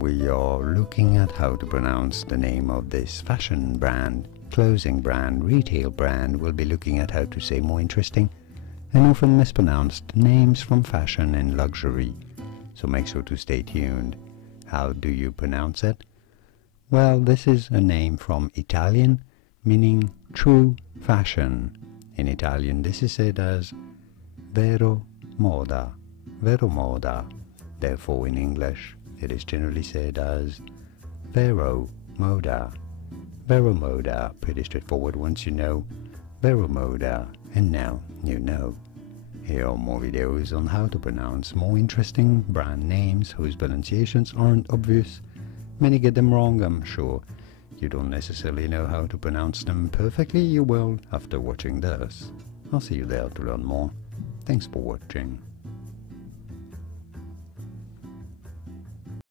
we are looking at how to pronounce the name of this fashion brand, clothing brand, retail brand. We'll be looking at how to say more interesting and often mispronounced names from fashion and luxury. So make sure to stay tuned. How do you pronounce it? Well, this is a name from Italian, meaning true fashion. In Italian, this is said as Vero Moda, Vero Moda. Therefore, in English, it is generally said as Vero Moda. Vero Moda, pretty straightforward once you know Vero Moda, and now you know. Here are more videos on how to pronounce more interesting brand names whose pronunciations aren't obvious. Many get them wrong, I'm sure. You don't necessarily know how to pronounce them perfectly, you will after watching this. I'll see you there to learn more. Thanks for watching.